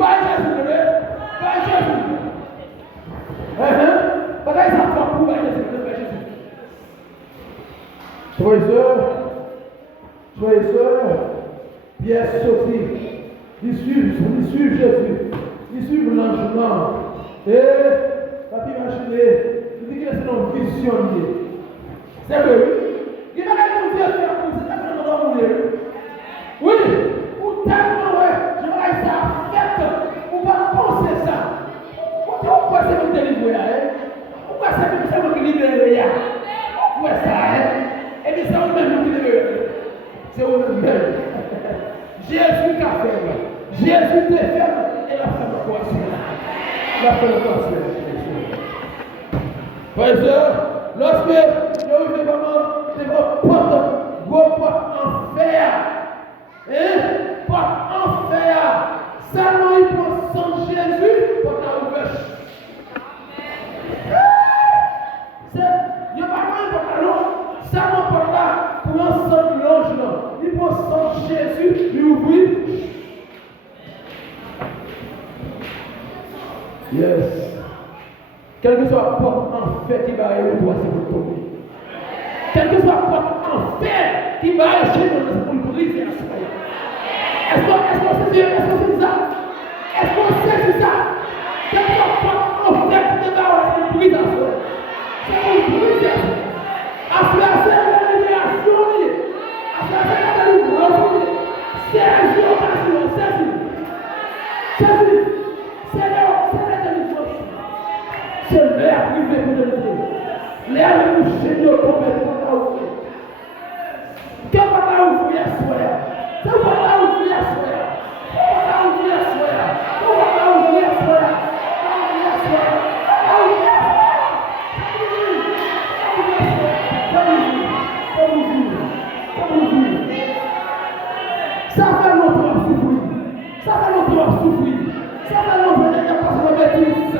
vas Jésus, vas Jésus. Bagaille ça toi pour Jésus, vas Jésus. Frères et sœurs, Pierre sortit, il suit Jésus, il suit l'enchaînement. Et, papi imaginé, il dit qu'il est un visionnaire. C'est vrai, il va aller nous dire faire pour ça, qu'on va mourir. Oui, ou tellement, ouais, je vais aller ça, ou pas penser ça. Pourquoi c'est vous délivrer, pourquoi c'est vous qui libérez, pourquoi ça, et bien c'est vous-même qui libérez. C'est vous-même. Jésus qui a fait, Jésus t'a fait, et la fait le croissant. La fait le croissant. Frères et sœurs, lorsque nous ouvrons vraiment devant gros porte en fer, porte en fer, ça non, il prend sang Jésus pour ta ouverte. Il n'y a pas moyen pour ta l'eau, ça non porte là pour un sang de l'ange, il prend sang Jésus, lui ouvrir. Yes. Quel que soit la porte en fait qui va aller au doigt, c'est pour tomber. Quel que soit la porte en fait qui va aller chez nous, c'est pour le briser à ce moment. Est-ce qu'on sait ça? Est-ce qu'on sait ça? Quel que soit la porte en fait qui va aller, c'est pour le briser à ce moment. C'est pour le briser à ce moment. À ce moment, c'est la libération. À ce moment, c'est la libération. C'est la libération. C'est l'air privé pour le dire. L'air de coucher de complètement là où il est. Qu'est-ce qu'on a ouvert à soi? C'est qu'on a ouvert à soi. On a ouvert à soi. On a ouvert à soi. Ça fait longtemps à souffrir. Ça fait longtemps à souffrir. Ça fait longtemps à passer la bêtise.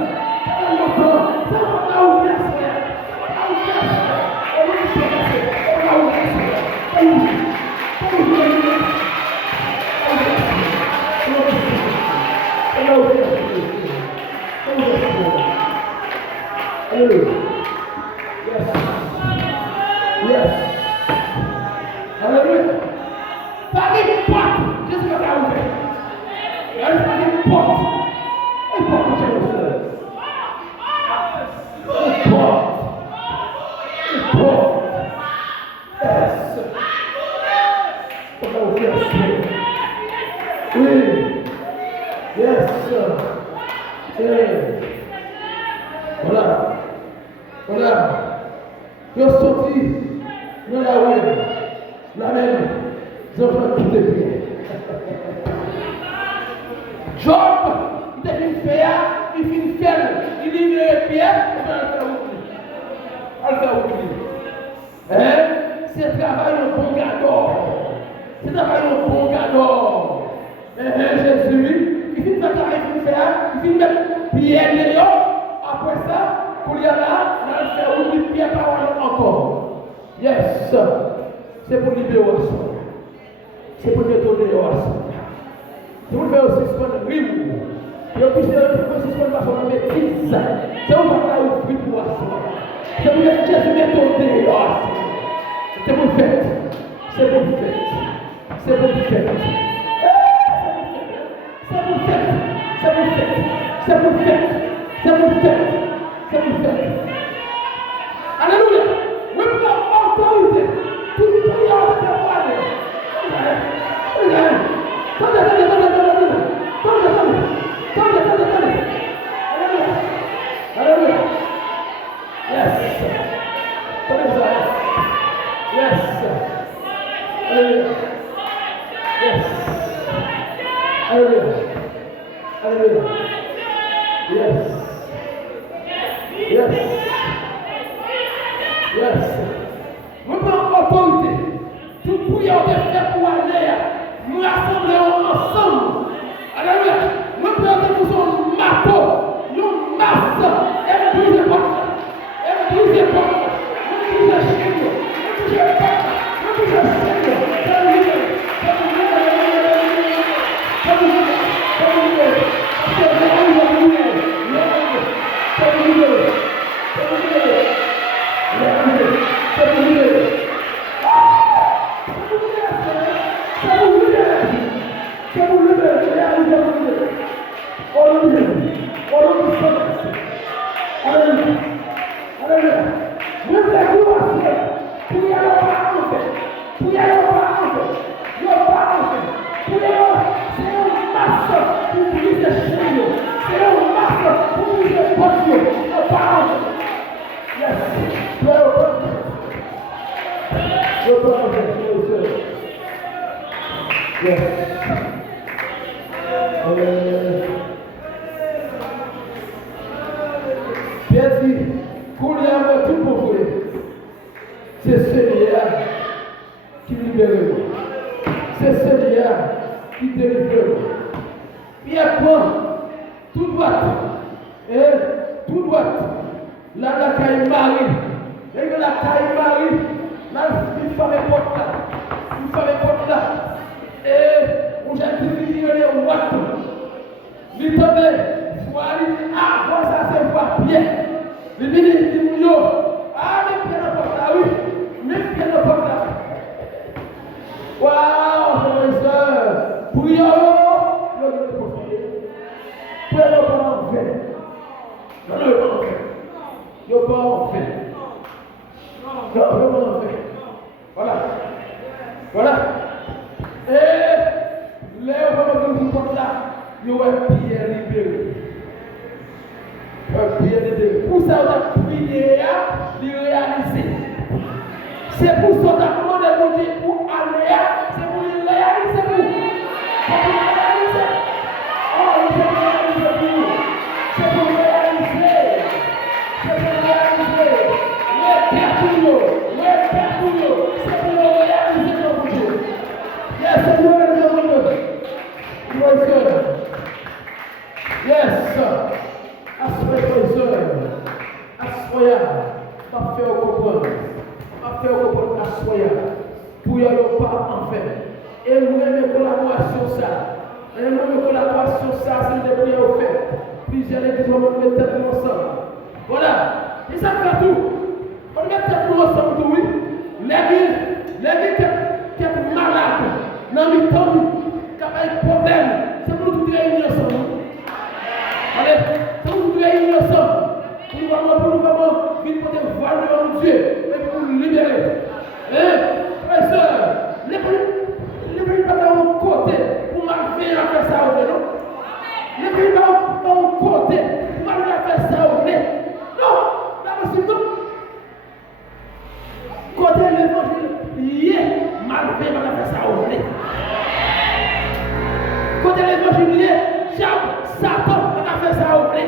briser chaîne. C'est un masque pour briser porte. Nos parents. Yes. Your parents. Yes. Pierre dit, qu'on y a tout pour vous. C'est celui-là qui libère. C'est celui-là qui délivre. Pierre prend tout droit. Et tout droit. Là, la caille Marie. Et la caille Marie. Là, il fallait porte là. Il fallait porte là. Et on a dit qu'il y a des watts. Il tombait. Voilà, ah, ça c'est voir bien. Le ministre dit, ah, mais bien la porte là, oui. Mais bien la porte là. Waouh, frères et sœurs. Prions, le profiter. Prions pas en fait. Non, non, pas en fait. Il n'y a pas en fait. Non, pas en fait. Voilà. Voilà. Et les hommes qui sont là, il y a Pierre libéré. Pierre libéré. Pour ça, on a prié à le réaliser. C'est pour ça qu'on a demandé pour aller, c'est pour le réaliser. C'est pour le réaliser. Oh, c'est pour le réaliser. C'est pour le réaliser. C'est pour le réaliser. Le Père pour nous. Le Père pour nous. C'est pour le réaliser notre Dieu. Yes, c'est pour le réaliser. Yes, assoyez les heures. Assoyez. Pas faire comprendre. Pas faire comprendre. Assoyez. Pour y aller pas en fait. Et nous aimons collaboration ça. Et nous aimons collaboration ça. C'est des prières au fait. Plusieurs églises vont mettre tête ensemble. Voilà. Et ça fait tout. On met tête ensemble tout, oui. L'église qui est malade. Dans le temps, qui a un problème. C'est pour nous réunir ensemble. Allez, c'est pour nous réunir ensemble. Pour nous vraiment vivre pour des voix devant Dieu. Et pour nous libérer. Frères et sœurs, les pays pas dans mon côté pour m'arriver à faire ça au non. Les pays pas dans mon côté pour m'arriver à faire ça au non. Non, là c'est non. Côté l'évangile, lié, m'arriver à faire ça au non. Côté l'évangile, Satan a fait ça au blé.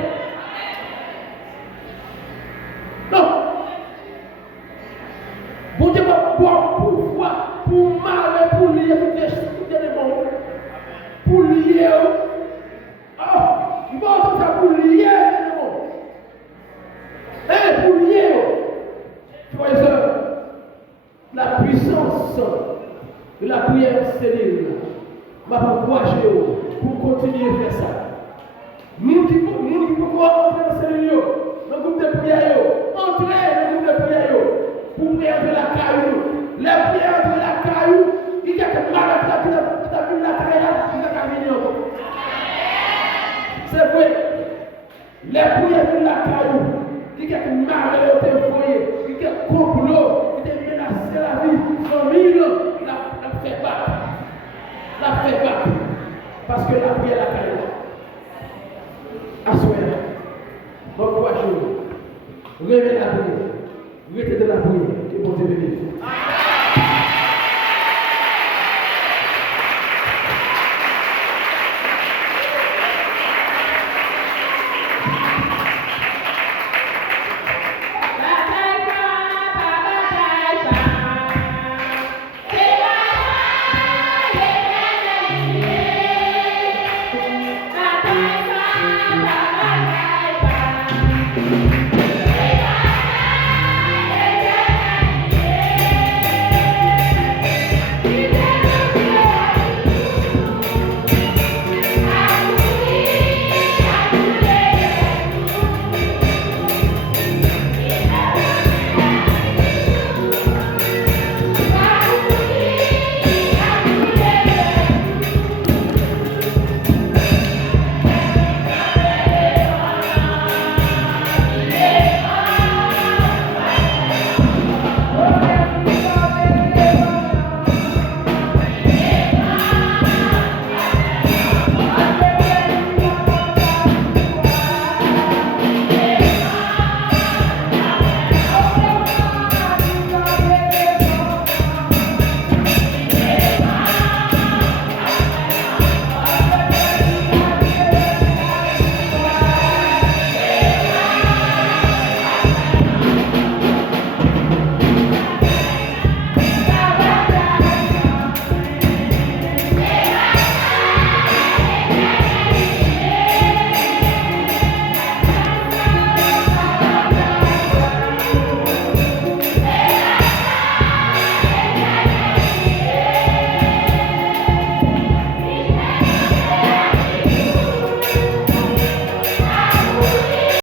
Non. Bon Dieu va pouvoir, pour marrer, pour lier tout les démons. Pour lier. Oh, il va tout ça pour lier les démons. Pour lier. Tu vois ça? La puissance de la prière cellule va encourager pour continuer à faire ça. Nous qui pouvons entrer dans ce lieu, dans le groupe de prière, entrer dans le groupe de prière pour prier entre la caillou. Les prières entre la caillou, il y a que malade qui a vu la caillou, qui a venir. C'est vrai. Les prières entre la caillou, il y a que malade qui a foyer, il y a complot, qui a menacé la vie, famille, la fait battre. La fait battre. Parce que la prière la caillou.